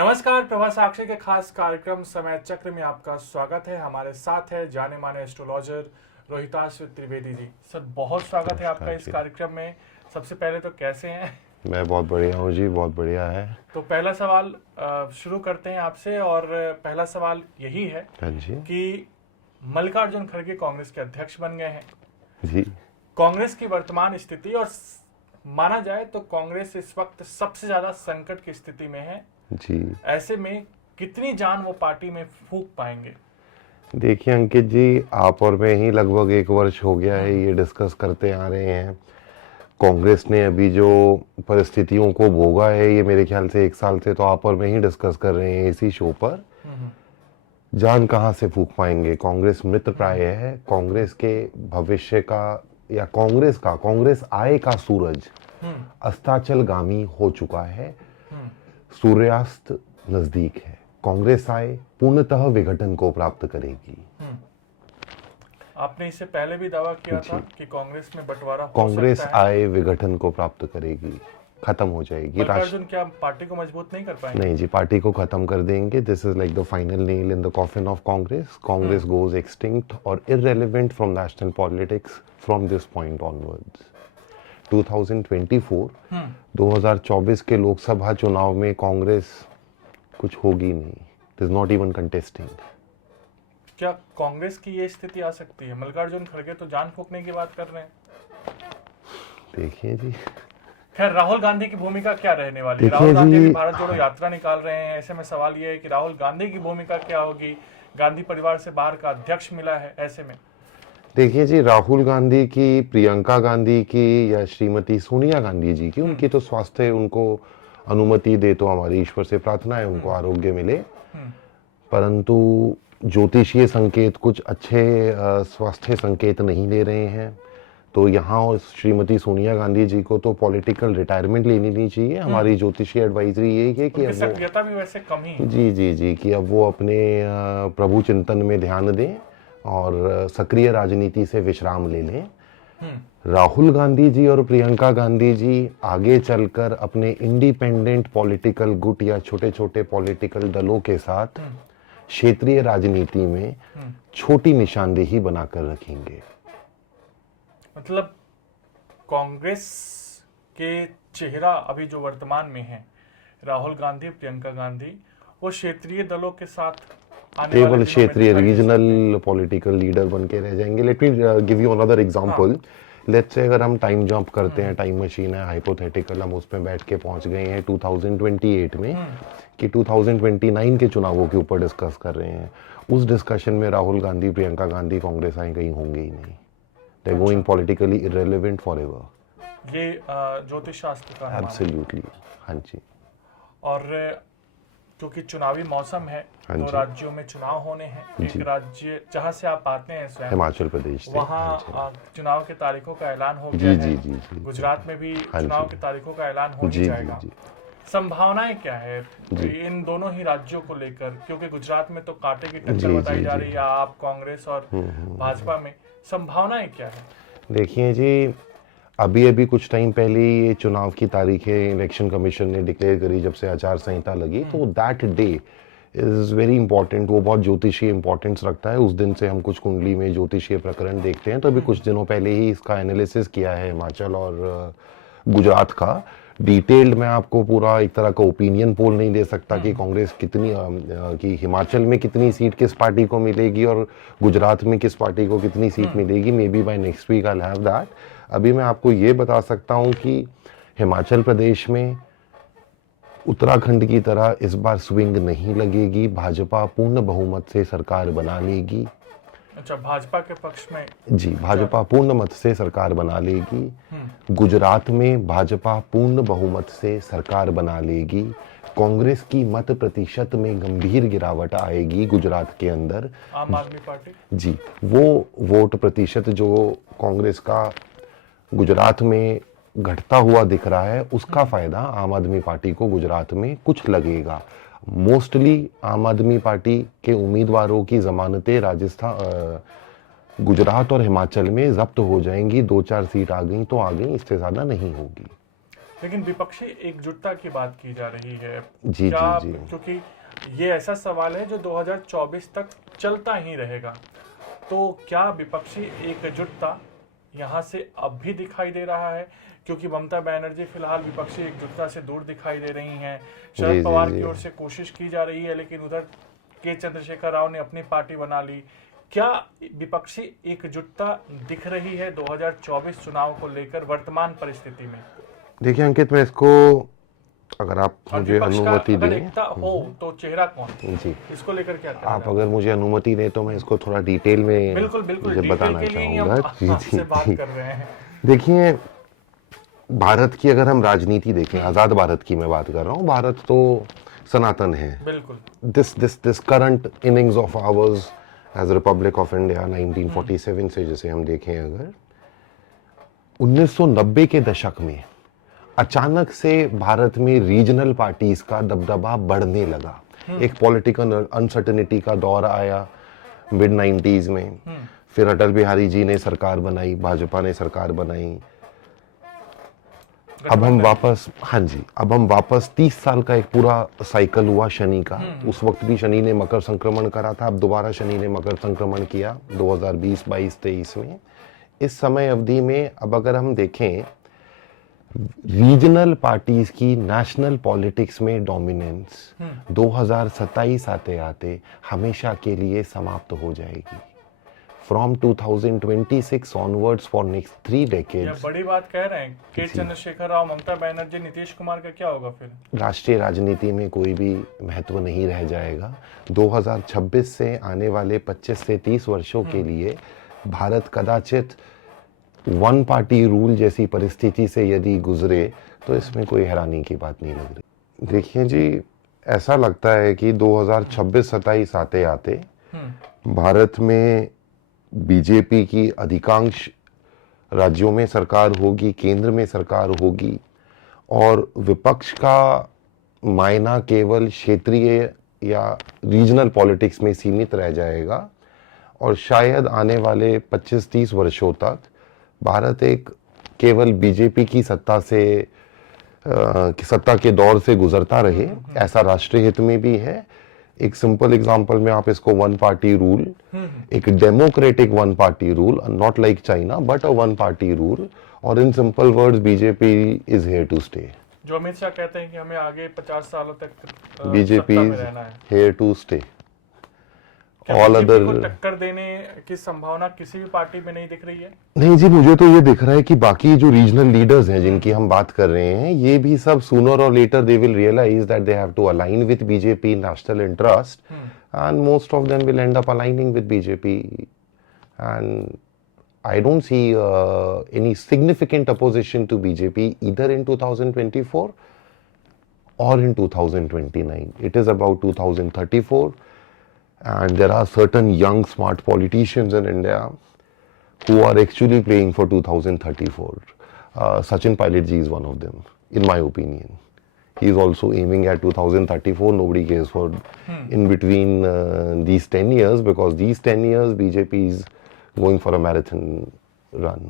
नमस्कार, प्रभा साक्षी के खास कार्यक्रम समय चक्र में आपका स्वागत है। हमारे साथ है जाने माने एस्ट्रोलॉजर रोहिताश त्रिवेदी जी। सर, बहुत स्वागत है आपका इस कार्यक्रम में। सबसे पहले तो कैसे हैं? मैं बहुत बढ़िया हूँ जी, बहुत बढ़िया है। तो पहला सवाल शुरू करते हैं आपसे, और पहला सवाल यही है हाँ जी कि मल्लिकार्जुन खड़गे कांग्रेस के अध्यक्ष बन गए हैं जी। कांग्रेस की वर्तमान स्थिति, और माना जाए तो कांग्रेस इस वक्त सबसे ज्यादा संकट की स्थिति में है जी ऐसे में कितनी जान वो पार्टी में फूंक पाएंगे? देखिए अंकित जी, आप और मैं ही लगभग 1 वर्ष हो गया है ये डिस्कस करते आ रहे हैं। कांग्रेस ने अभी जो परिस्थितियों को भोगा है, ये मेरे ख्याल से 1 साल से तो आप और मैं ही डिस्कस कर रहे हैं इसी शो पर। जान कहाँ से फूंक पाएंगे? कांग्रेस मृत प्राय है। कांग्रेस के भविष्य का या कांग्रेस आय का सूरज अस्ताचलगामी हो चुका है। सूर्यास्त नजदीक है। कांग्रेस आय पूर्णतः विघटन को प्राप्त करेगी। आपने इससे पहले भी दावा किया था कि कांग्रेस में बंटवारा हो कांग्रेस सकता है। आय विघटन को प्राप्त करेगी, खत्म हो जाएगी। मल्लिकार्जुन क्या पार्टी को मजबूत नहीं कर पाएंगे? नहीं जी, पार्टी को खत्म कर देंगे। This is like the final nail in the coffin of Congress. Congress goes extinct और irrelevant from national politics from this point onwards. 2024 के लोकसभा चुनाव में कांग्रेस कुछ होगी नहीं। It is not even contesting. क्या कांग्रेस की ये स्थिति आ सकती है? मल्लिकार्जुन खड़गे तो जान फूंकने की बात कर रहे हैं। देखिए जी, खैर, राहुल गांधी की भूमिका क्या रहने वाली है? देखिए राहुल गांधी जी, भी भारत जोड़ो यात्रा निकाल रहे हैं। ऐसे में सवाल ये है कि राहुल गांधी की भूमिका क्या होगी? गांधी परिवार से बाहर का अध्यक्ष मिला है, ऐसे में देखिए जी, राहुल गांधी की, प्रियंका गांधी की या श्रीमती सोनिया गांधी जी की, उनकी तो स्वास्थ्य उनको अनुमति दे तो हमारी ईश्वर से प्रार्थना है उनको आरोग्य मिले। परंतु ज्योतिषीय संकेत कुछ अच्छे स्वास्थ्य संकेत नहीं दे रहे हैं। तो यहाँ श्रीमती सोनिया गांधी जी को तो पॉलिटिकल रिटायरमेंट लेनी नहीं चाहिए। हमारी ज्योतिषीय एडवाइजरी यही है कि अब सक्रियता भी वैसे कम ही है। जी कि अब वो अपने प्रभु चिंतन में ध्यान दें और सक्रिय राजनीति से विश्राम ले लें। राहुल गांधी जी और प्रियंका गांधी जी आगे चलकर अपने इंडिपेंडेंट पॉलिटिकल गुट या छोटे छोटे पॉलिटिकल दलों के साथ क्षेत्रीय राजनीति में छोटी निशानदेही बनाकर रखेंगे। मतलब कांग्रेस के चेहरा अभी जो वर्तमान में है, राहुल गांधी, प्रियंका गांधी, वो क्षेत्रीय दलों के साथ केवल क्षेत्रीय रीजनल पॉलिटिकल लीडर बन के रह जाएंगे। Let me give you another example. Let's say अगर हम टाइम जंप करते हैं, टाइम मशीन है हाइपोथेटिकल, हम उसमें बैठ के पहुंच गए हैं 2028 में कि 2029 के चुनावों के ऊपर डिस्कस कर रहे हैं। उस डिस्कशन में राहुल गांधी, प्रियंका गांधी कांग्रेस आए कहीं होंगे ही नहीं। They going politically irrelevant forever. ये ज्योतिष शास्त्र का एब्सोल्युटली, हाँ जी। और क्योंकि चुनावी मौसम है, तो राज्यों में चुनाव होने हैं। एक राज्य जहां से आप आते हैं स्वयं, हिमाचल प्रदेश, वहाँ चुनाव के तारीखों का ऐलान हो गया है। जी। गुजरात में भी चुनाव की तारीखों का ऐलान हो जाएगा। संभावनाएं क्या है इन दोनों ही राज्यों को लेकर? क्योंकि गुजरात में तो कांटे की टक्कर बताई जा रही है आप कांग्रेस और भाजपा में। संभावनाएं क्या है? देखिए जी, अभी कुछ टाइम पहले ये चुनाव की तारीखें इलेक्शन कमीशन ने डिक्लेयर करी जब से आचार संहिता लगी, तो that day is very important. वो बहुत ज्योतिषीय इंपॉर्टेंस रखता है। उस दिन से हम कुछ कुंडली में ज्योतिषीय प्रकरण देखते हैं। तो अभी कुछ दिनों पहले ही इसका एनालिसिस किया है हिमाचल और गुजरात का। डिटेल्ड मैं आपको पूरा एक तरह का ओपिनियन पोल नहीं दे सकता कि कांग्रेस कितनी कि हिमाचल में कितनी सीट किस पार्टी को मिलेगी और गुजरात में किस पार्टी को कितनी सीट मिलेगी। Maybe by next week I will have that. अभी मैं आपको ये बता सकता हूँ कि हिमाचल प्रदेश में उत्तराखंड की तरह इस बार स्विंग नहीं लगेगी। भाजपा पूर्ण बहुमत से सरकार बना लेगी। अच्छा, भाजपा के पक्ष में? जी, भाजपा पूर्ण मत से सरकार बना लेगी। गुजरात में भाजपा पूर्ण बहुमत से सरकार बना लेगी। कांग्रेस की मत प्रतिशत में गंभीर गिरावट आएगी गुजरात के अंदर। आम आदमी पार्टी जी, वो वोट प्रतिशत जो कांग्रेस का गुजरात में घटता हुआ दिख रहा है, उसका फायदा आम आदमी पार्टी को गुजरात में कुछ लगेगा। मोस्टली आम आदमी पार्टी के उम्मीदवारों की जमानतें गुजरात और हिमाचल में जब्त हो जाएंगी। 2-4 सीट आ गई तो आ गई, इससे ज्यादा नहीं होगी। लेकिन विपक्षी एकजुटता की बात की जा रही है। जी क्या जी जी क्योंकि ये ऐसा सवाल है जो 2024 तक चलता ही रहेगा, तो क्या विपक्षी एकजुटता यहाँ से अब भी दिखाई दे रहा है? क्योंकि ममता बनर्जी फिलहाल विपक्षी एकजुटता से दूर दिखाई दे रही हैं। जी शरद जी पवार जी की ओर से कोशिश की जा रही है, लेकिन उधर के चंद्रशेखर राव ने अपनी पार्टी बना ली। क्या विपक्षी एकजुटता दिख रही है 2024 चुनाव को लेकर वर्तमान परिस्थिति में? देखिए अंकित, मैं इसको, अगर आप और मुझे विपक्ष का अनुमति अगर दें, एकता हो तो चेहरा कौन? जी, इसको लेकर क्या कहना आप चाहते अगर मुझे अनुमति दें तो मैं इसको थोड़ा डिटेल में हैं? बिल्कुल बिल्कुल, मुझे डिटेल बताना के लिए ही हम चाहूँगा। जी आपसे जी बात जी, कर रहे हैं। देखिए भारत की अगर हम राजनीति देखें, आज़ाद भारत की मैं बात कर रहा हूँ, भारत तो सनातन है। बिल्कुल this current innings of ours as republic of India 1947 से जैसे हम देखें, अगर 1990 के दशक में अचानक से भारत में रीजनल पार्टीज का दबदबा बढ़ने लगा। एक पॉलिटिकल अनसर्टेनिटी का दौर आया मिड 90s में। फिर अटल बिहारी जी ने सरकार बनाई, भाजपा ने सरकार बनाई। अब हम वापस, हाँ जी, अब हम वापस 30 साल का एक पूरा साइकिल हुआ शनि का। उस वक्त भी शनि ने मकर संक्रमण करा था, अब दोबारा शनि ने मकर संक्रमण किया 2020, 22, 23 में। इस समय अवधि में अब अगर हम देखें, रीजनल पार्टीज की नेशनल पॉलिटिक्स में डोमिनेंस 2027 आते आते हमेशा के लिए समाप्त हो जाएगी। From 2026 onwards for next 3 decades। बड़ी बात कह रहे हैं के चंद्रशेखर राव, ममता बनर्जी, नीतीश कुमार का क्या होगा फिर? राष्ट्रीय राजनीति में कोई भी महत्व नहीं रह जाएगा। 2026 से आने वाले 25 से 30 वर्षों के लिए भारत कदाचित वन पार्टी रूल जैसी परिस्थिति से यदि गुजरे तो इसमें कोई हैरानी की बात नहीं लग रही। देखिए जी, ऐसा लगता है कि 2026-27 आते आते भारत में बीजेपी की अधिकांश राज्यों में सरकार होगी, केंद्र में सरकार होगी, और विपक्ष का मायना केवल क्षेत्रीय या रीजनल पॉलिटिक्स में सीमित रह जाएगा। और शायद आने वाले 25-30 वर्षों तक भारत एक केवल बीजेपी की सत्ता के दौर से गुजरता रहे, ऐसा राष्ट्रीय हित में भी है। एक सिंपल एग्जांपल में आप इसको वन पार्टी रूल, एक democratic one party rule, not like China but a one party rule, और in simple words BJP is here to stay. जो अमित शाह कहते हैं कि हमें आगे 50 सालों तक बीजेपी सत्ता में इज रहना है। Here to stay. All other को टक्कर देने की संभावना किसी भी पार्टी में नहीं दिख रही है? नहीं जी, मुझे तो ये दिख रहा है कि बाकी जो रीजनल लीडर्स हैं जिनकी हम बात कर रहे हैं, ये भी सब सूनर और later they will realize that they have to align with BJP national interest, and most of them will end up aligning with BJP. And I don't see any significant opposition to BJP either in 2024 or in 2029. It is about 2034, and there are certain young smart politicians in India who are actually playing for 2034. Sachin Pilot ji is one of them, in my opinion. He is also aiming at 2034. Nobody cares for in between these 10 years, because these 10 years BJP is going for a marathon run.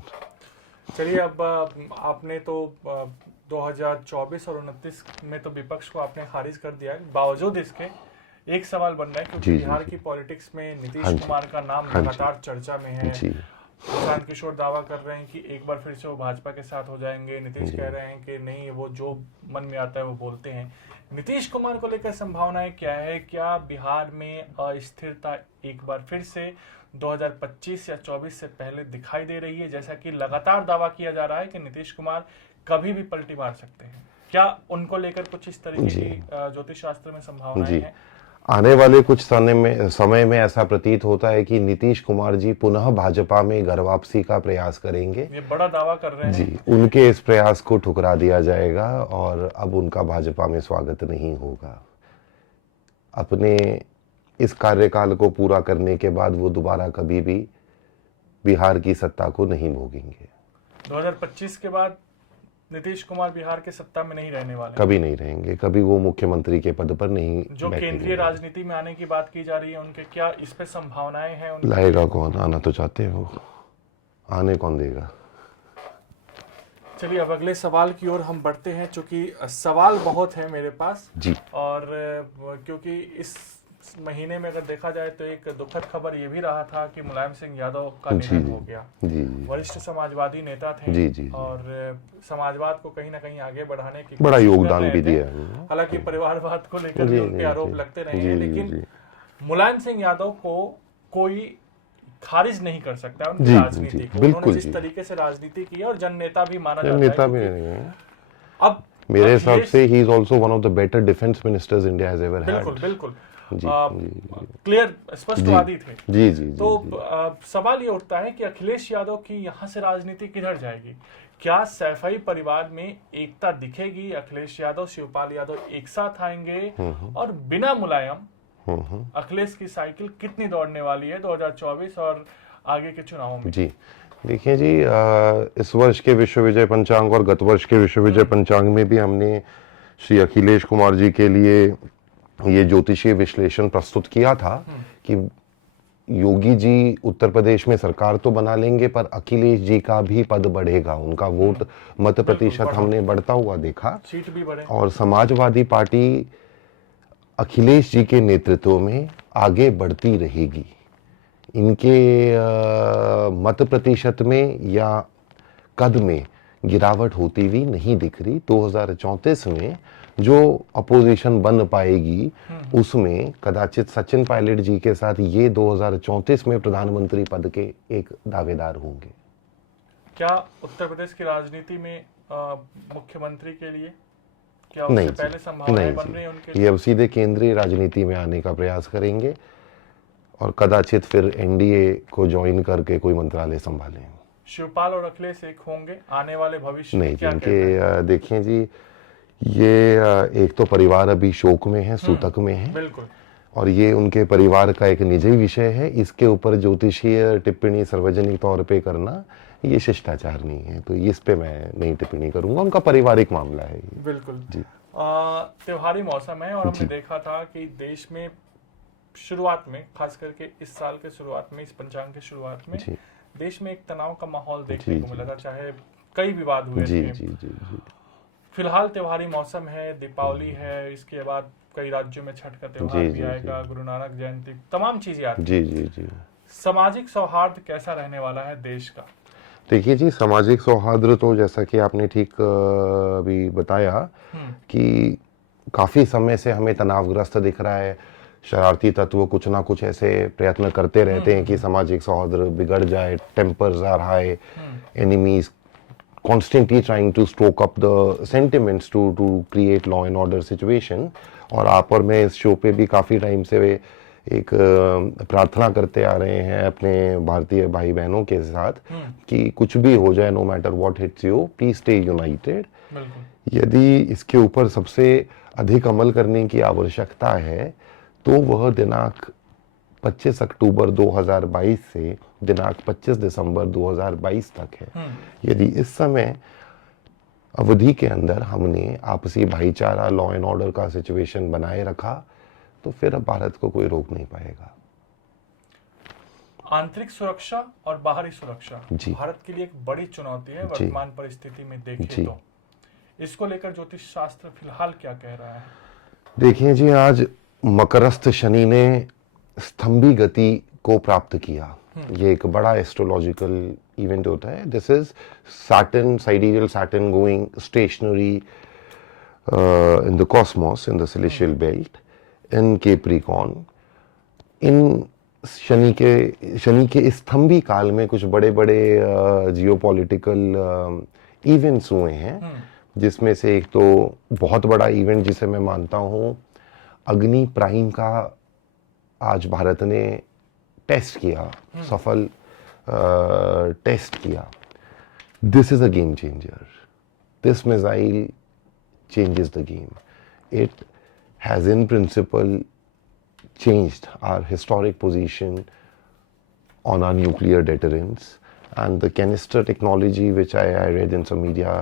चलिए, अब आपने तो 2024 और 29 में तो विपक्ष को आपने खारिज कर दिया है। बावजूद इसके एक सवाल बन रहा है, क्योंकि बिहार की पॉलिटिक्स में नीतीश कुमार का नाम लगातार चर्चा में है। प्रशांत किशोर दावा कर रहे हैं कि एक बार फिर से वो भाजपा के साथ हो जाएंगे। नीतीश कह रहे हैं कि नहीं, वो जो मन में आता है वो बोलते हैं। नीतीश कुमार को लेकर संभावनाएं क्या है? क्या बिहार में अस्थिरता एक बार फिर से 2025 या 24 से पहले दिखाई दे रही है, जैसा कि लगातार दावा किया जा रहा है कि नीतीश कुमार कभी भी पलटी मार सकते हैं? क्या उनको लेकर कुछ इस तरीके की ज्योतिष शास्त्र में संभावनाएं हैं? आने वाले कुछ समय में ऐसा प्रतीत होता है कि नीतीश कुमार जी पुनः भाजपा में घर वापसी का प्रयास करेंगे। ये बड़ा दावा कर रहे हैं जी। उनके इस प्रयास को ठुकरा दिया जाएगा और अब उनका भाजपा में स्वागत नहीं होगा। अपने इस कार्यकाल को पूरा करने के बाद वो दोबारा कभी भी बिहार की सत्ता को नहीं भोगेंगे। 2025 के बाद नीतीश कुमार बिहार के सत्ता में नहीं रहने वाले, कभी नहीं रहेंगे, कभी वो मुख्यमंत्री के पद पर नहीं। जो केंद्रीय राजनीति में आने की बात की जा रही है, उनके क्या इस पे संभावनाएं हैं? लाएगा कौन? आना तो चाहते हो, आने कौन देगा? चलिए अब अगले सवाल की ओर हम बढ़ते हैं, चूंकि सवाल बहुत है मेरे पास जी और क्योंकि इस महीने में अगर देखा जाए तो एक दुखद खबर ये भी रहा था कि मुलायम सिंह यादव का जी निधन हो गया। जी वरिष्ठ समाजवादी नेता थे जी जी और समाजवाद को कहीं ना कहीं आगे बढ़ाने की बड़ा कोशिश कर योगदान रहे भी थे। दिया है। हालांकि परिवारवाद को लेकर जी, भी उन पे जी, आरोप जी। लगते रहे जी, हैं, जी, लेकिन जी। मुलायम सिंह यादव को कोई खारिज नहीं कर सकता है उनकी जी, राजनीति जी, को। उन्होंने बिल्कुल जिस जी। तरीके से राजनीति की है और जन नेता भी माना ये जाता नेता है, भी क्योंकि नहीं है। अब मेरे हिसाब अखिलेश से he is also one of the better defence ministers India has ever बिल्कुल हैड। बिल्कुल जी क्लियर स्पष्टवादी थे। जी जी तो जी सवाल ये उठता है कि अखिलेश यादव की यहाँ से राजनीति किधर जाएगी? क्या सैफई परिवार में एकता दिखेगी? अखिलेश यादव शिवपाल यादव एक साथ आएंगे और बिना मुलायम अखिलेश की साइकिल कितनी दौड़ने वाली है 2024 और आगे के चुनावों में? जी देखिए जी, इस वर्ष के विश्व विजय पंचांग और गत वर्ष के विश्व विजय पंचांग में भी हमने श्री अखिलेश कुमार जी के लिए ये ज्योतिषीय विश्लेषण प्रस्तुत किया था कि योगी जी उत्तर प्रदेश में सरकार तो बना लेंगे पर अखिलेश जी का भी पद बढ़ेगा, उनका वोट मत प्रतिशत हमने बढ़ता हुआ देखा सीट भी बढ़े और समाजवादी पार्टी अखिलेश जी के नेतृत्व में आगे बढ़ती रहेगी। इनके मत प्रतिशत में या कद में गिरावट होती हुई नहीं दिख रही। 2034 में जो अपोजिशन बन पाएगी उसमें कदाचित सचिन पायलट जी के साथ ये 2034 में प्रधानमंत्री पद के एक दावेदार होंगे। क्या उत्तर प्रदेश की राजनीति में मुख्यमंत्री के लिए क्या नहीं उससे जी, पहले संभावनाएं नहीं बन रही जी, हैं उनके ये लिए? अब सीधे केंद्रीय राजनीति में आने का प्रयास करेंगे और कदाचित फिर एनडीए को ज्वाइन करके कोई मंत्रालय संभालें। शिवपाल और अखिलेश एक होंगे आने वाले भविष्य नहीं में? जी, क्या कहते हैं? इनके देखिए जी, ये एक तो परिवार अभी शोक में है, सूतक में है बिल्कुल और ये उनके परिवार का एक निजी विषय है। इसके ऊपर ज्योतिषीय टिप्पणी सार्वजनिक तौर पे करना ये शिष्टाचार नहीं है, तो इस पे मैं नहीं टिप्पणी करूंगा। उनका पारिवारिक मामला है ये। बिल्कुल जी त्योहारी मौसम है और हमने देखा था कि देश में शुरुआत में, खास करके इस साल के शुरुआत में, इस पंचांग के शुरुआत में जी देश में एक तनाव का माहौल देखने जी, को मिला था, चाहे कई विवाद हुए जी थे। जी जी जी फिलहाल त्योहारी मौसम है, दीपावली है, इसके बाद कई राज्यों में छठ का त्योहार जी, भी जी, आएगा, गुरु नानक जयंती, तमाम चीजें आती जी जी जी। सामाजिक सौहार्द कैसा रहने वाला है देश का? देखिए जी, सामाजिक सौहार्द तो जैसा कि आपने ठीक अभी बताया कि काफ़ी समय से हमें तनावग्रस्त दिख रहा है। शरारती तत्व कुछ ना कुछ ऐसे प्रयत्न करते रहते हैं कि सामाजिक सौहार्द बिगड़ जाए, tempers are high, enemies constantly trying to stoke up the sentiments to create law and order situation। और आप और मैं इस शो पे भी काफ़ी टाइम से एक प्रार्थना करते आ रहे हैं अपने भारतीय भाई बहनों के साथ कि कुछ भी हो जाए, no matter what hits you, please stay united. यदि इसके ऊपर सबसे अधिक अमल करने की आवश्यकता है तो वह दिनांक 25 अक्टूबर 2022 से दिनांक 25 दिसंबर 2022 तक है। यदि इस समय अवधि के अंदर हमने आपसी भाईचारा, लॉ एंड ऑर्डर का सिचुएशन बनाए रखा तो फिर अब भारत को कोई रोक नहीं पाएगा। आंतरिक सुरक्षा और बाहरी सुरक्षा भारत के लिए एक बड़ी चुनौती है वर्तमान परिस्थिति में देखें तो। इसको लेकर ज्योतिष शास्त्र फिलहाल क्या कह रहा है? देखिए जी, आज मकरस्थ शनि ने स्तंभी गति को प्राप्त किया। ये एक बड़ा एस्ट्रोलॉजिकल इवेंट होता है। This is Saturn, sidereal Saturn going stationary in the cosmos, in the celestial belt, in Capricorn. इन शनि के इस स्तंभी काल में कुछ बड़े बड़े जियोपॉलिटिकल इवेंट्स हुए हैं, जिसमें से एक तो बहुत बड़ा इवेंट जिसे मैं मानता हूँ, अग्नि प्राइम का आज भारत ने टेस्ट किया, सफल टेस्ट किया। This is a game changer. This missile changes the game. It has in principle changed our historic position on our nuclear deterrence, and the canister technology, which I read in some media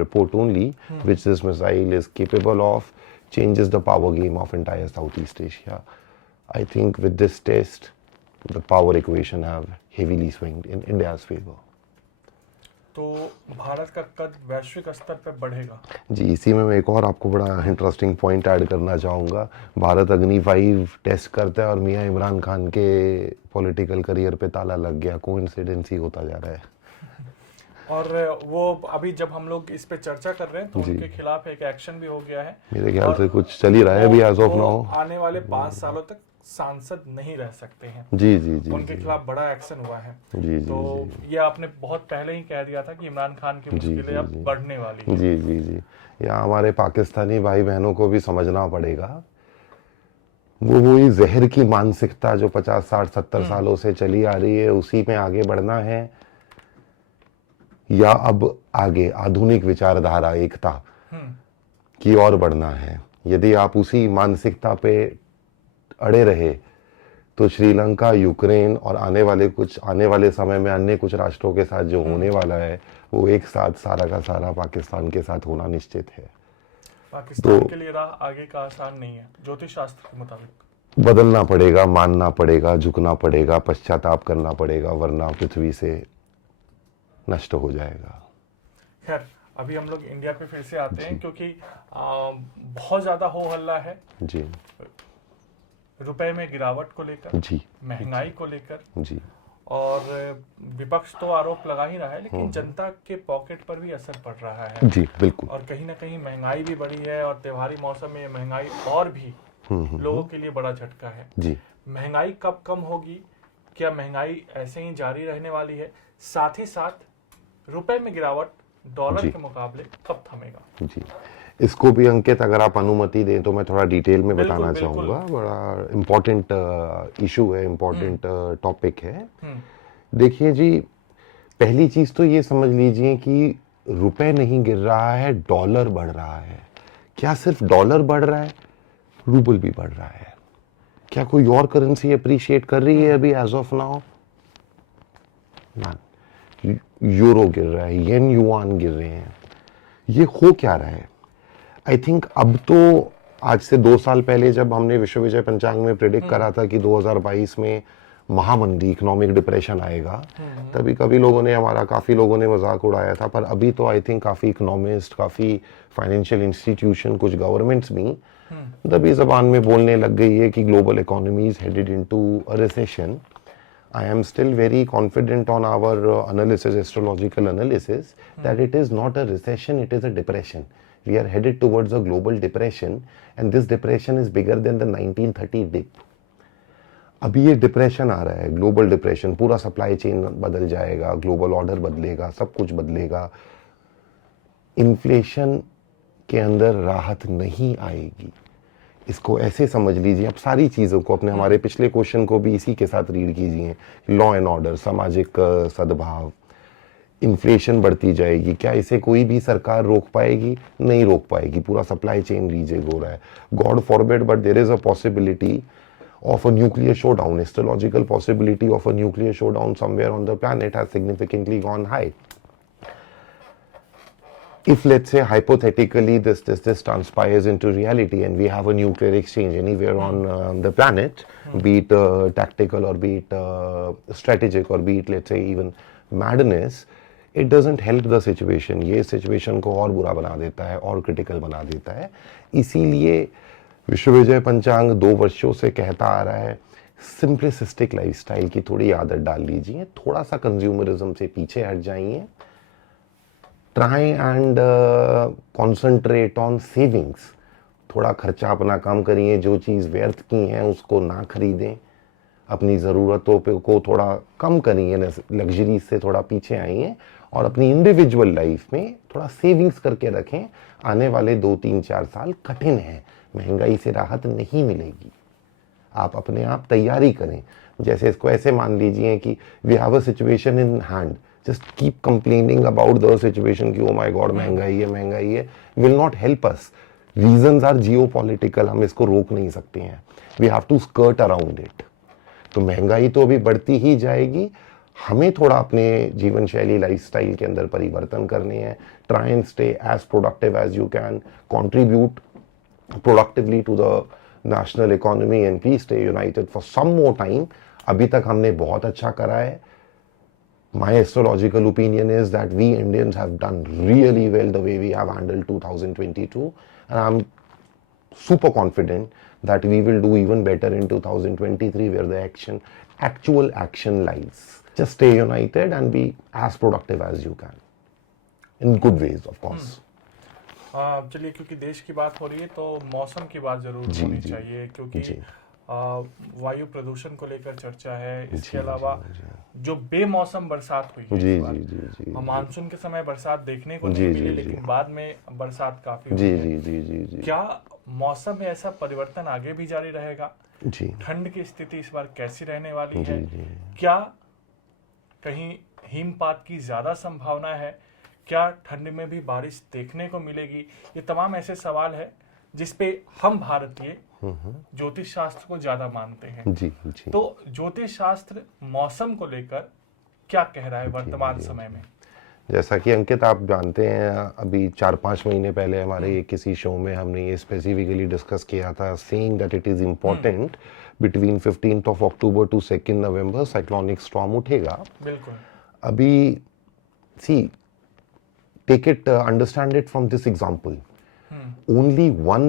report only, which this missile is capable of, changes the power game of entire Southeast Asia. I think with this test, the power equation have heavily swung in India's favor. तो भारत का कद वैश्विक स्तर पर बढ़ेगा। जी, इसी में मैं एक और आपको बड़ा इंटरेस्टिंग पॉइंट ऐड करना चाहूँगा। भारत अग्नि 5 टेस्ट करता है और मियाँ इमरान खान के पॉलिटिकल करियर पे ताला लग गया। कोइंसिडेंस ही होता जा रहा है। और वो अभी जब हम लोग इस पे चर्चा कर रहे हैं तो जी। उनके खिलाफ एक एक्शन भी हो गया है। मेरे ख्याल और से कुछ चल ही रहा है अभी एज ऑफ वो नाउ। आने वाले 5 सालों तक सांसद नहीं रह सकते हैं। जी जी जी उनके जी खिलाफ बड़ा एक्शन हुआ है। जी जी तो जी ये आपने बहुत पहले ही कह दिया था कि इमरान खान की जी मुश्किलें अब जी बढ़ने वाली हैं। जी जी जी। यहाँ हमारे पाकिस्तानी भाई बहनों को भी समझना पड़ेगा, वो वही जहर की मानसिकता जो 50 60 70 सालों से चली आ रही है, उसी में आगे बढ़ना है, या अब आगे आधुनिक विचारधारा एकता की ओर बढ़ना है। यदि आप उसी मानसिकता पे अड़े रहे तो श्रीलंका, यूक्रेन और आने वाले समय में अन्य कुछ राष्ट्रों के साथ जो होने वाला है, वो एक साथ सारा का सारा पाकिस्तान के साथ होना निश्चित है। पाकिस्तान के लिए राह आगे का आसान नहीं है ज्योतिष शास्त्र के मुताबिक। बदलना पड़ेगा, मानना पड़ेगा, झुकना पड़ेगा, पश्चाताप करना पड़ेगा, वरना पृथ्वी से नष्ट हो जाएगा। खैर, अभी हम लोग इंडिया पे फिर से आते हैं क्योंकि बहुत ज्यादा हो हल्ला है जी रुपए में गिरावट को लेकर, जी महंगाई को लेकर, जी और विपक्ष तो आरोप लगा ही रहा है लेकिन जनता के पॉकेट पर भी असर पड़ रहा है। जी बिल्कुल। और कहीं ना कहीं महंगाई भी बढ़ी है और त्योहारी मौसम में ये महंगाई और भी लोगों के लिए बड़ा झटका है। जी महंगाई कब कम होगी? क्या महंगाई ऐसे ही जारी रहने वाली है? साथ ही साथ रुपए में गिरावट डॉलर के मुकाबले कब थमेगा? जी, इसको भी अंकित अगर आप अनुमति दें तो मैं थोड़ा डिटेल में बिल्कुल, बताना बिल्कुल। चाहूँगा। बड़ा इम्पोर्टेंट इशू है, इम्पोर्टेंट टॉपिक है। देखिए जी, पहली चीज़ तो ये समझ लीजिए कि रुपए नहीं गिर रहा है, डॉलर बढ़ रहा है। क्या सिर्फ डॉलर बढ़ रहा है? रूबल भी बढ़ रहा है। क्या कोई और करेंसी अप्रिशिएट कर रही है अभी एज ऑफ नाउ? ना। यूरो गिर रहा है, येन युआन गिर रहे हैं। ये हो क्या रहा है? आई थिंक अब तो आज से 2 साल पहले जब हमने विश्व विजय पंचांग में प्रेडिक्ट करा था कि 2022 में महामंदी, इकोनॉमिक डिप्रेशन आएगा, तभी काफ़ी लोगों ने मजाक उड़ाया था। पर अभी तो आई थिंक काफ़ी इकोनॉमिस्ट, काफ़ी फाइनेंशियल इंस्टीट्यूशन, कुछ गवर्नमेंट्स भी तभी जबान में बोलने लग गई है कि global economy is headed into a recession. I am still very confident on our analysis, astrological analysis, that it is not a recession, it is a depression. We are headed towards a global depression, and this depression is bigger than the 1930 dip. अभी ये depression आ रहा है, global depression, पूरा supply chain बदल जाएगा, global order बदलेगा, सब कुछ बदलेगा। इन्फ्लेशन के अंदर राहत नहीं आएगी। इसको ऐसे समझ लीजिए, अब सारी चीज़ों को अपने हमारे पिछले क्वेश्चन को भी इसी के साथ रीड कीजिए। लॉ एंड ऑर्डर, सामाजिक सद्भाव, इन्फ्लेशन बढ़ती जाएगी। क्या इसे कोई भी सरकार रोक पाएगी? नहीं रोक पाएगी। पूरा सप्लाई चेन रीजेग हो रहा है। God forbid, but there is a possibility of a nuclear showdown. Astrological possibility of a nuclear showdown somewhere on the planet has significantly gone high. If, let's say, hypothetically this transpires into reality and we have a nuclear exchange anywhere on the planet, be it tactical or be it strategic or be it, let's say, even madness, it doesn't help the situation. ये situation को और बुरा बना देता है और critical बना देता है। इसीलिए विश्व विजय पंचांग 2 वर्षों से कहता आ रहा है, सिंप्लिसिस्टिक लाइफस्टाइल की थोड़ी आदत डाल लीजिए, थोड़ा सा कंज्यूमरिज्म से पीछे हट जाइए, try and concentrate on savings. थोड़ा खर्चा अपना कम करिए, जो चीज़ व्यर्थ की हैं उसको ना खरीदें, अपनी ज़रूरतों पे को थोड़ा कम करिए, लग्जरी से थोड़ा पीछे आइए और अपनी इंडिविजुअल लाइफ में थोड़ा सेविंग्स करके रखें। आने वाले 2 3 4 साल कठिन हैं, महंगाई से राहत नहीं मिलेगी। आप अपने आप तैयारी करें। जैसे इसको ऐसे मान लीजिए कि we have a situation in hand, just keep complaining about the situation कि ओ माय गॉड महंगाई है, will not help us. Reasons are geopolitical, हम इसको रोक नहीं सकते हैं। We have to skirt around it. तो महंगाई तो अभी बढ़ती ही जाएगी, हमें थोड़ा अपने जीवन शैली, लाइफस्टाइल के अंदर परिवर्तन करने हैं। Try and stay as productive as you can, contribute productively to the national economy and please stay united for some more time. अभी तक हमने बहुत अच्छा करा है, My astrological opinion is that we Indians have done really well the way we have handled 2022, and I'm super confident that we will do even better in 2023, where the actual action lies. Just stay united and be as productive as you can, in good ways, of course. चलिए, क्योंकि देश की बात हो रही है तो मौसम की बात जरूर होनी चाहिए, क्योंकि वायु प्रदूषण को लेकर चर्चा है। इसके अलावा जो बेमौसम बरसात हुई है इस बार, मानसून के समय बरसात देखने को नहीं मिली, लेकिन बाद में बरसात काफी हुई है। क्या मौसम में ऐसा परिवर्तन आगे भी जारी रहेगा? ठंड की स्थिति इस बार कैसी रहने वाली है? क्या कहीं हिमपात की ज्यादा संभावना है? क्या ठंड में भी बारिश देखने को मिलेगी? ये तमाम ऐसे सवाल है जिसपे हम भारतीय ज्योतिष शास्त्र को ज्यादा मानते हैं। तो ज्योतिष शास्त्र मौसम को लेकर क्या कह रहा है वर्तमान समय में? जैसा कि अंकित आप जानते हैं, अभी 4-5 महीने पहले हमारे किसी शो में हमने ये स्पेसिफिकली डिस्कस किया था, saying that it is important between 15th of October to 2nd November cyclonic storm उठेगा। बिल्कुल। अभी सी take it, understand it from this example. Only one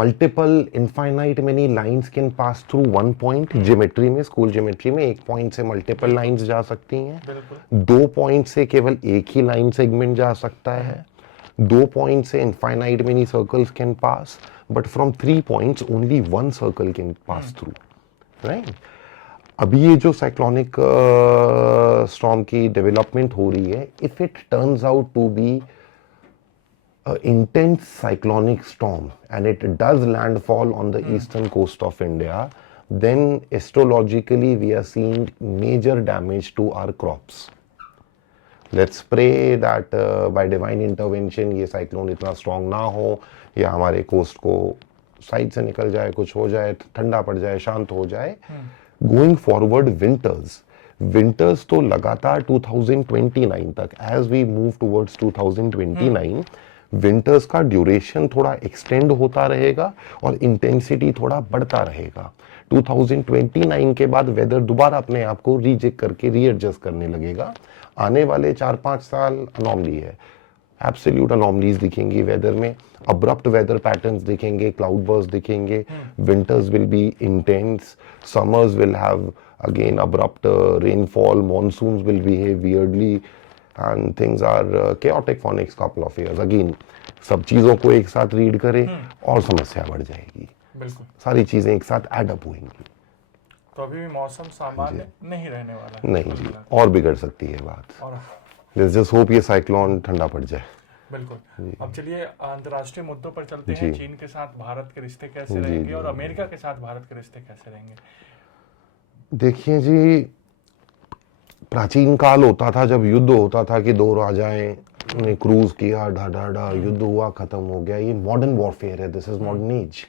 multiple infinite many lines can pass through one point. Geometry में, school geometry में, एक point से multiple lines जा सकती हैं। 2 point से केवल एक ही line segment जा सकता है। 2 point से infinite many circles can pass, but from 3 points only one circle can pass through. Right? अभी ये जो साइक्लोनिक स्टॉर्म की डेवलपमेंट हो रही है, if it turns out to be intense cyclonic storm and it does landfall on the eastern coast of India, then astrologically we are seeing major damage to our crops. Let's pray that by divine intervention ये cyclone इतना strong ना हो, या हमारे coast को side से निकल जाए, कुछ हो जाए, ठंडा पड़ जाए, शांत हो जाए। गोइंग फॉरवर्ड विंटर्स तो लगातार 2029 तक, as we move towards 2029, winters का ड्यूरेशन थोड़ा एक्सटेंड होता रहेगा और इंटेंसिटी थोड़ा बढ़ता रहेगा। 2029 के बाद वेदर दोबारा अपने आप को रीचेक करके रीएडजस्ट करने लगेगा। आने वाले 4-5 साल अनॉमली है, एब्सोल्यूट अनॉमलीज दिखेंगी वेदर में, अब्रप्ट वेदर पैटर्न्स दिखेंगे, क्लाउड बर्स्ट दिखेंगे, winters will be intense, summers will have again abrupt rainfall, monsoons will behave weirdly, and things are chaotic for next couple of years. Again, सब चीजों को एक साथ read करें और समस्या बढ़ जाएगी। बिल्कुल, सारी चीजें एक साथ एड अप होंगी। तो अभी भी मौसम सामान्य नहीं रहने वाला है। नहीं जी, और बिगड़ सकती है बात। Let's just hope ये साइक्लोन ठंडा पड़ जाए। बिल्कुल। अब चलिए अंतर्राष्ट्रीय मुद्दों पर चलते हैं। चीन के साथ भारत के रिश्ते कैसे रहेंगे और अमेरिका के साथ भारत के रिश्ते कैसे रहेंगे? देखिए जी, प्राचीन काल होता था जब युद्ध होता था कि 2 राजाएं ने क्रूज किया, ढा युद्ध हुआ, खत्म हो गया। ये मॉडर्न वॉरफेयर है, दिस इज मॉडर्न एज।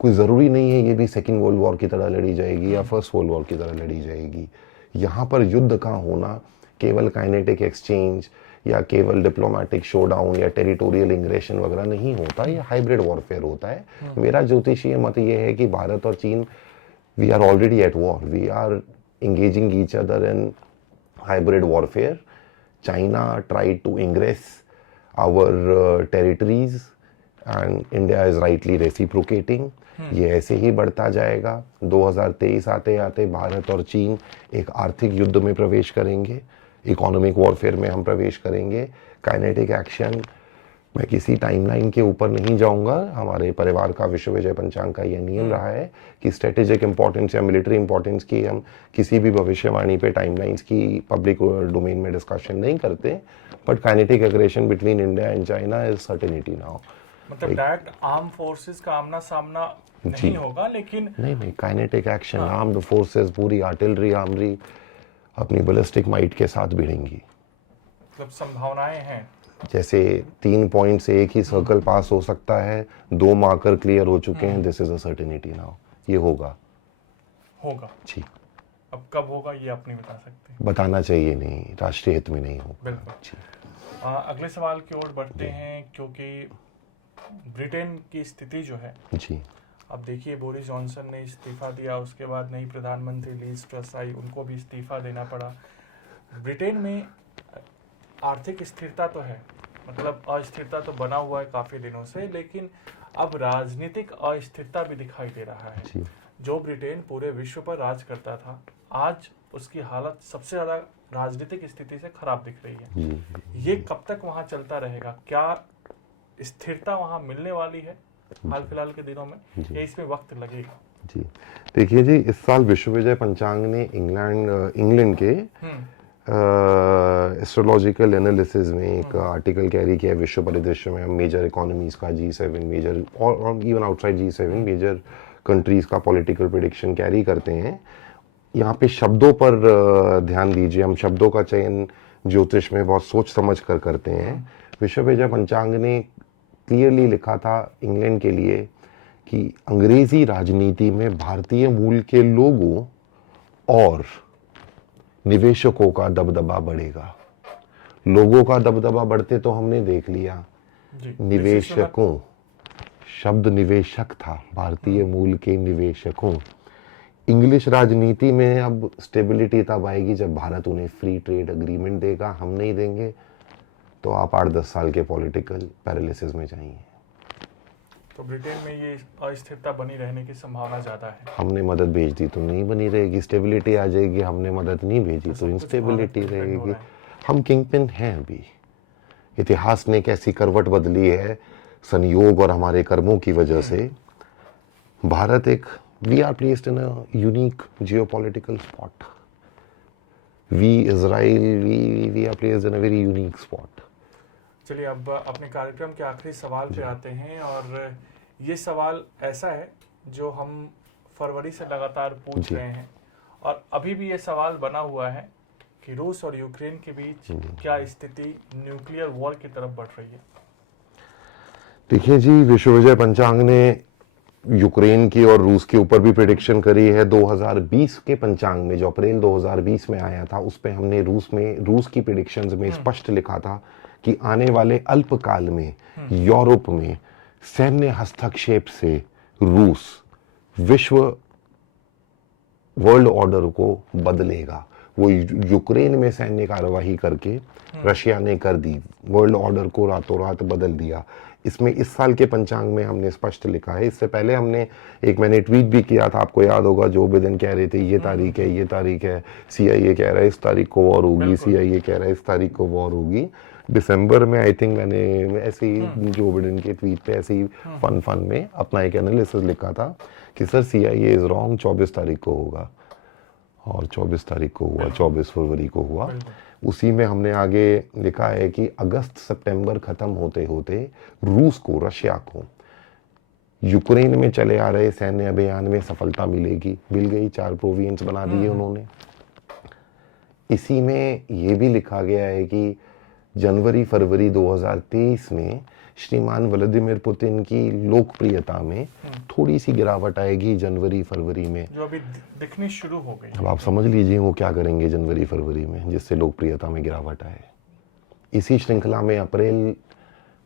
कोई जरूरी नहीं है ये भी सेकेंड वर्ल्ड वॉर की तरह लड़ी जाएगी या फर्स्ट वर्ल्ड वॉर की तरह लड़ी जाएगी। यहाँ पर युद्ध का होना केवल काइनेटिक एक्सचेंज या केवल डिप्लोमेटिक शोडाउन या टेरिटोरियल इंग्रेशन वगैरह नहीं होता, ये हाइब्रिड वॉरफेयर होता है। मेरा ज्योतिषीय मत ये है कि भारत और चीन, we are already at war, we are engaging each other in hybrid warfare. China tried to ingress our territories and India is rightly reciprocating. ये ऐसे ही बढ़ता जाएगा। 2023 आते आते भारत और चीन एक आर्थिक युद्ध में प्रवेश करेंगे, इकोनॉमिक वॉरफेयर में हम प्रवेश करेंगे। काइनेटिक एक्शन, मैं किसी टाइमलाइन के ऊपर नहीं जाऊंगा। हमारे परिवार का विश्व विजय पंचांग का यह नियम रहा है कि स्ट्रेटेजिक इंपॉर्टेंस या मिलिट्री इंपॉर्टेंस की हम किसी भी भविष्यवाणी पे टाइमलाइंस की पब्लिक डोमेन में डिस्कशन नहीं करते। But kinetic aggression between India and China is certainty now. मतलब डायरेक्ट आर्म फोर्सेस का आमना सामना नहीं होगा, लेकिन नहीं काइनेटिक एक्शन, आर्म्ड फोर्सेस, पूरी आर्टिलरी आर्मरी अपनी बैलिस्टिक माइट के साथ भिड़ेंगी। मतलब संभावनाएं हैं। जैसे 3 पॉइंट से एक ही सर्कल पास हो सकता है, 2 मार्कर क्लियर हो चुके हैं, this is a certainty now. ये होगा जी। अब कब होगा ये आप नहीं बता सकते? बताना चाहिए नहीं, राष्ट्रीय हित में नहीं होगा। बिल्कुल जी। अगले सवाल की ओर बढ़ते हैं, क्योंकि ब्रिटेन की स्थिति जो है जी, अब देखिए बोरिस जॉनसन ने इस्तीफा दिया, उसके बाद नई प्रधानमंत्री लीज ट्रस आई, उनको भी इस्तीफा देना पड़ा। ब्रिटेन में आर्थिक स्थिरता तो है, मतलब अस्थिरता तो बना हुआ है काफी दिनों से, लेकिन अब राजनीतिक अस्थिरता भी दिखाई दे रहा है। जी। जो ब्रिटेन पूरे विश्व पर राज करता था, आज उसकी हालत सबसे ज्यादा राजनीतिक स्थिति से खराब दिख रही है। जी। ये कब तक वहां चलता रहेगा? क्या स्थिरता वहां मिलने वाली है हाल फिलहाल के दिनों में, या इसमें वक्त लगेगा? जी, देखिए जी, इस साल विश्व विजय पंचांग ने इंग्लैंड के एस्ट्रोलॉजिकल एनालिसिस में एक आर्टिकल कैरी किया है। विश्व परिदृश्य में हम मेजर इकोनॉमीज का G7 मेजर और even outside G7 major countries का पॉलिटिकल प्रेडिक्शन कैरी करते हैं। यहाँ पे शब्दों पर ध्यान दीजिए, हम शब्दों का चयन ज्योतिष में बहुत सोच समझ कर करते हैं। विश्व विजय पंचांग ने क्लियरली लिखा था इंग्लैंड के लिए कि अंग्रेजी राजनीति में भारतीय मूल के लोगों और निवेशकों का दबदबा बढ़ेगा। लोगों का दबदबा बढ़ते तो हमने देख लिया, निवेशकों, शब्द निवेशक था, भारतीय मूल के निवेशकों। इंग्लिश राजनीति में अब स्टेबिलिटी तब आएगी जब भारत उन्हें फ्री ट्रेड एग्रीमेंट देगा। हम नहीं देंगे तो आप 8-10 साल के पॉलिटिकल पैरालिसिस में जाएंगे। तो ब्रिटेन में ये अस्थिरता बनी रहने की संभावना ज्यादा है। हमने मदद भेज दी तो नहीं बनी रहेगी, स्टेबिलिटी आ जाएगी। हमने मदद नहीं भेजी तो इंस्टेबिलिटी रहेगी। हम किंगपिन हैं अभी। इतिहास ने कैसी करवट बदली है संयोग और हमारे कर्मों की वजह से। भारत एक we are placed in a unique geopolitical spot. Israel we are placed in a very unique spot. चलिए अब अपने कार्यक्रम के आखिरी सवाल पे आते हैं, और ये सवाल ऐसा है जो हम फरवरी से लगातार पूछ रहे हैं, और अभी भी ये सवाल बना हुआ है कि रूस और यूक्रेन के बीच क्या स्थिति न्यूक्लियर वॉर की तरफ बढ़ रही है? देखिए जी, विश्व विजय पंचांग ने यूक्रेन की और रूस के ऊपर भी प्रेडिक्शन करी है। 2020 के पंचांग में जो अप्रैल 2020 में आया था, उस पे हमने रूस की प्रेडिक्शंस में स्पष्ट लिखा था कि आने वाले अल्पकाल में यूरोप में सैन्य हस्तक्षेप से रूस विश्व वर्ल्ड ऑर्डर को बदलेगा। वो यूक्रेन में सैन्य कार्यवाही करके रशिया ने कर दी, वर्ल्ड ऑर्डर को रातों रात बदल दिया। इसमें इस साल के पंचांग में हमने स्पष्ट लिखा है। इससे पहले मैंने ट्वीट भी किया था, आपको याद होगा, जो बिदेन कह रहे थे ये तारीख है, ये तारीख है, CIA कह रहा है इस तारीख को वॉर होगी, CIA कह रहा है इस तारीख को वॉर होगी। दिसंबर में आई थिंक मैंने ऐसे ही जो बिडेन के ट्वीट पे ऐसे ही फन में अपना एक एनालिसिस लिखा था कि सर CIA इज रॉन्ग, 24 तारीख को होगा, और 24 तारीख को हुआ, 24 फरवरी को हुआ। उसी में हमने आगे लिखा है कि अगस्त सितंबर खत्म होते होते रूस को, रशिया को यूक्रेन में चले आ रहे सैन्य अभियान में सफलता मिलेगी। मिल गई, 4 प्रोविंस बना दिए उन्होंने। इसी में ये भी लिखा गया है कि जनवरी फरवरी 2023 में श्रीमान व्लादिमीर पुतिन की लोकप्रियता में थोड़ी सी गिरावट आएगी जनवरी फरवरी में, जो अभी दिखनी शुरू हो गई। अब आप समझ लीजिए वो क्या करेंगे जनवरी फरवरी में जिससे लोकप्रियता में गिरावट आए। इसी श्रृंखला में अप्रैल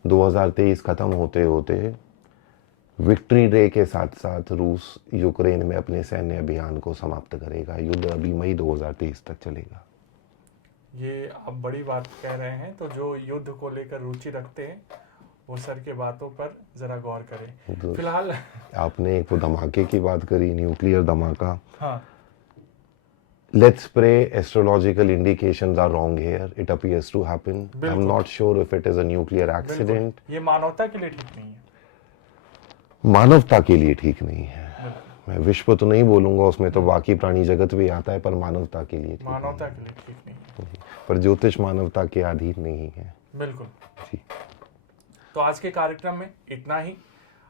2023 खत्म होते होते विक्ट्री डे के साथ साथ रूस यूक्रेन में अपने सैन्य अभियान को समाप्त करेगा। युद्ध अभी मई 2023 तक चलेगा। ये आप बड़ी बात कह रहे हैं, तो जो युद्ध को लेकर रुचि रखते हैं वो सर के बातों पर जरा गौर करें। फिलहाल आपने एक वो धमाके की बात करी, न्यूक्लियर धमाका। हाँ, Let's pray astrological indications are wrong here. It appears to happen. I'm not sure if it is a nuclear accident. ये मानवता के लिए ठीक नहीं है। मानवता के लिए ठीक नहीं है। मैं विश्व तो नहीं बोलूंगा, उसमें तो बाकी प्राणी जगत भी आता है, पर मानवता के लिए मानवता के लिए ठीक नहीं है। पर ज्योतिष मानवता के अधीन नहीं है। बिल्कुल जी। तो आज के कार्यक्रम में इतना ही।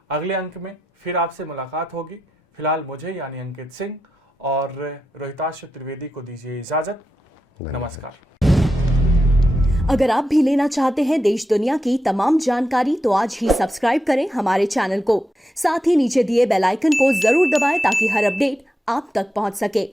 अगले अंक में फिर आपसे मुलाकात होगी। फिलहाल मुझे यानी अंकित सिंह और रोहिताश त्रिवेदी को दीजिए इजाजत। नमस्कार। अगर आप भी लेना चाहते हैं देश दुनिया की तमाम जानकारी तो आज ही सब्सक्राइब करें हमारे चैनल को। साथ ही नीचे दिए बेल आइकन को जरूर दबाएं ताकि हर अपडेट आप तक पहुंच सके।